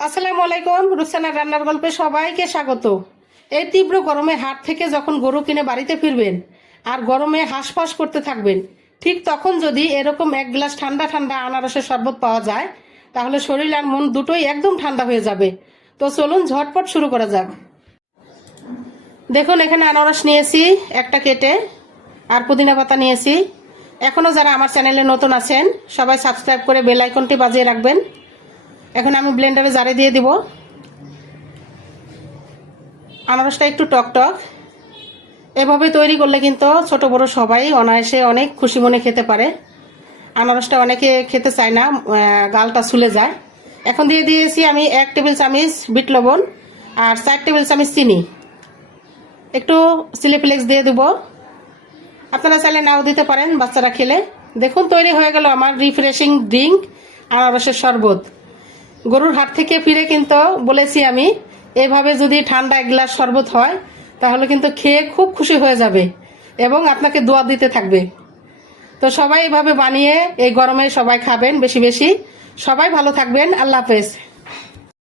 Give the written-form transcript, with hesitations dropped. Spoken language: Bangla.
আসসালামু আলাইকুম। রুকসানার রান্নার গল্পে সবাইকে স্বাগত। এই তীব্র গরমে হাট থেকে যখন গরু কিনে বাড়িতে ফিরবেন আর গরমে হাঁসফাঁস করতে থাকবেন, ঠিক তখন যদি এরকম এক গ্লাস ঠান্ডা ঠান্ডা আনারসের শরবত পাওয়া যায়, তাহলে শরীর আর মন দুটোই একদম ঠান্ডা হয়ে যাবে। তো চলুন ঝটপট শুরু করা যাক। দেখুন, এখানে আনারস নিয়েছি একটা কেটে, আর পুদিনা পাতা নিয়েছি। এখনো যারা আমার চ্যানেলে নতুন আছেন সবাই সাবস্ক্রাইব করে বেল আইকনটি বাজিয়ে রাখবেন। এখন আমি ব্লেন্ডারে জারে দিয়ে দিব। আনারসটা একটু টক টক, এভাবে তৈরি করলে কিন্তু ছোট বড় সবাই অনায়াসে অনেক খুশি মনে খেতে পারে। আনারসটা অনেকে খেতে চায় না, গালটা ছুলে যায়। এখন দিয়ে দিয়েছি আমি 1 টেবিল চামচ বিট লবণ আর 4 টেবিল চামচ চিনি। একটু চিলি ফ্লেক্স দিয়ে দেবো, আপনারা চাইলে নাও দিতে পারেন বাচ্চারা খেলে। দেখুন, তৈরি হয়ে গেল আমার রিফ্রেশিং ড্রিঙ্ক আনারসের শরবত। গরুর হাট থেকে ফিরে কিন্তু বলেছি আমি, এভাবে যদি ঠান্ডা এক গ্লাস শরবত হয় তাহলে কিন্তু খেয়ে খুব খুশি হয়ে যাবে এবং আপনাকে দোয়া দিতে থাকবে। তো সবাই এভাবে বানিয়ে এই গরমে সবাই খাবেন বেশি বেশি। সবাই ভালো থাকবেন। আল্লাহ হাফেজ।